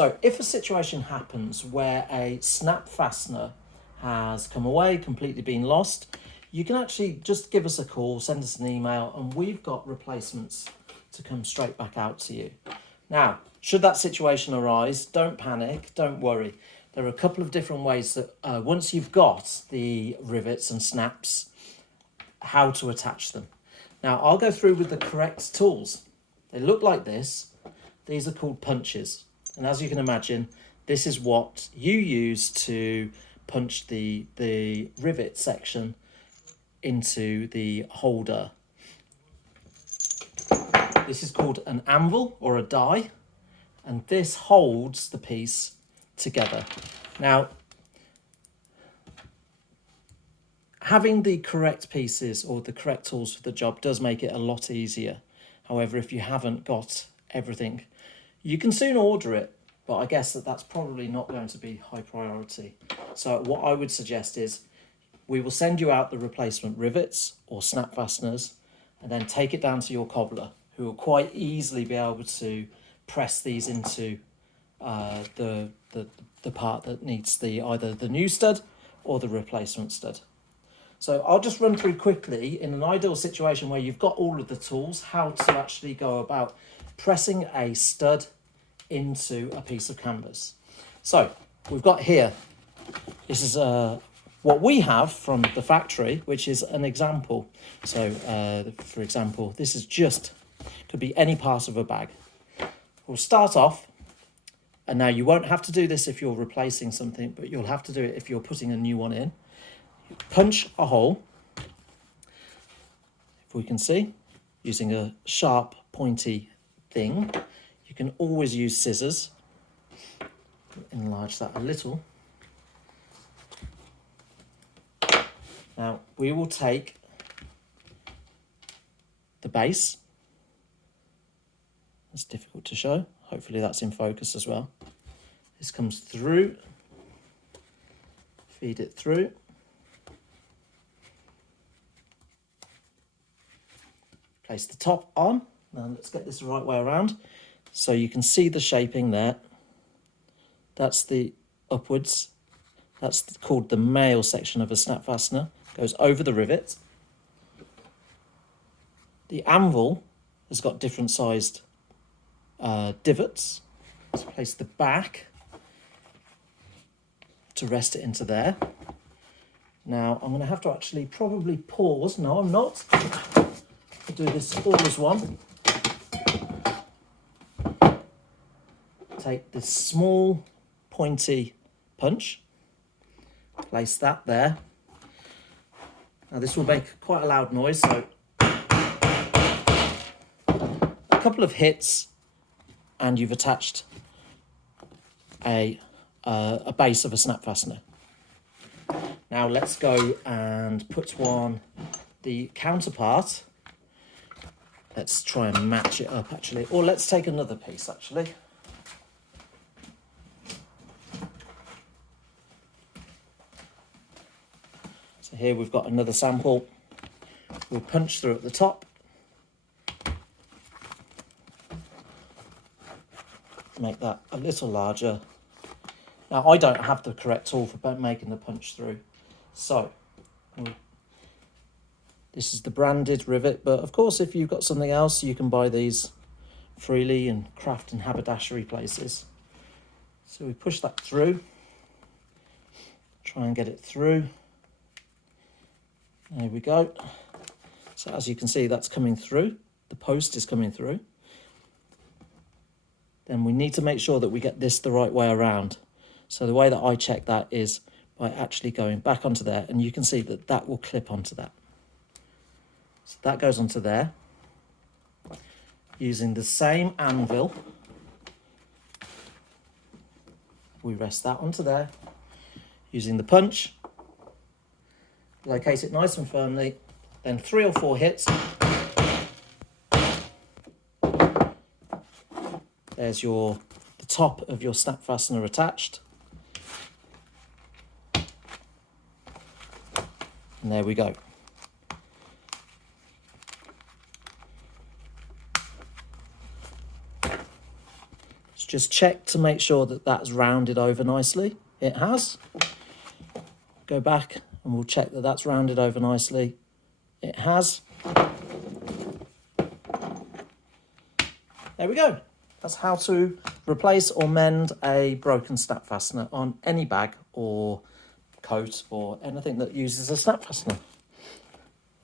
So if a situation happens where a snap fastener has come away, completely been lost, you can actually just give us a call, send us an email, and we've got replacements to come straight back out to you. Now, should that situation arise, don't panic, don't worry. There are a couple of different ways that once you've got the rivets and snaps, how to attach them. Now, I'll go through with the correct tools. They look like this. These are called punches. And as you can imagine, this is what you use to punch the rivet section into the holder. This is called an anvil or a die, and this holds the piece together. Now, having the correct pieces or the correct tools for the job does make it a lot easier. However, if you haven't got everything, you can soon order it, but I guess that's probably not going to be high priority. So what I would suggest is we will send you out the replacement rivets or snap fasteners, and then take it down to your cobbler, who will quite easily be able to press these into the part that needs either the new stud or the replacement stud. So I'll just run through quickly, in an ideal situation where you've got all of the tools, how to actually go about pressing a stud into a piece of canvas. So we've got here, this is what we have from the factory, which is an example. So for example, this is could be any part of a bag. We'll start off, and now you won't have to do this if you're replacing something, but you'll have to do it if you're putting a new one in. Punch a hole, if we can see, using a sharp pointy thing. You can always use scissors. Enlarge that a little. Now we will take the base. It's difficult to show. Hopefully that's in focus as well. This comes through, feed it through. Place the top on. Now let's get this the right way around. So you can see the shaping there. That's the upwards. That's called the male section of a snap fastener. Goes over the rivet. The anvil has got different sized divots. Let's place the back to rest it into there. Now I'm going to have to actually probably pause. No, I'm not. I'll do this all as one. Take this small pointy punch, place that there. Now this will make quite a loud noise, so a couple of hits and you've attached a base of a snap fastener. Now let's go and put the counterpart. Let's try and match it up actually, or let's take another piece actually. So here we've got another sample. We'll punch through at the top. Make that a little larger. Now I don't have the correct tool for making the punch through. So this is the branded rivet, but of course if you've got something else, you can buy these freely in craft and haberdashery places. So we push that through, try and get it through. There we go. So as you can see, that's coming through. The post is coming through. Then we need to make sure that we get this the right way around. So the way that I check that is by actually going back onto there, and you can see that that will clip onto that. So that goes onto there. Using the same anvil, we rest that onto there. Using the punch, locate it nice and firmly, then 3 or 4 hits. There's the top of your snap fastener attached. And there we go. Just Just check to make sure that that's rounded over nicely. It has. Go back and we'll check that that's rounded over nicely. It has. There we go. That's how to replace or mend a broken snap fastener on any bag or coat or anything that uses a snap fastener.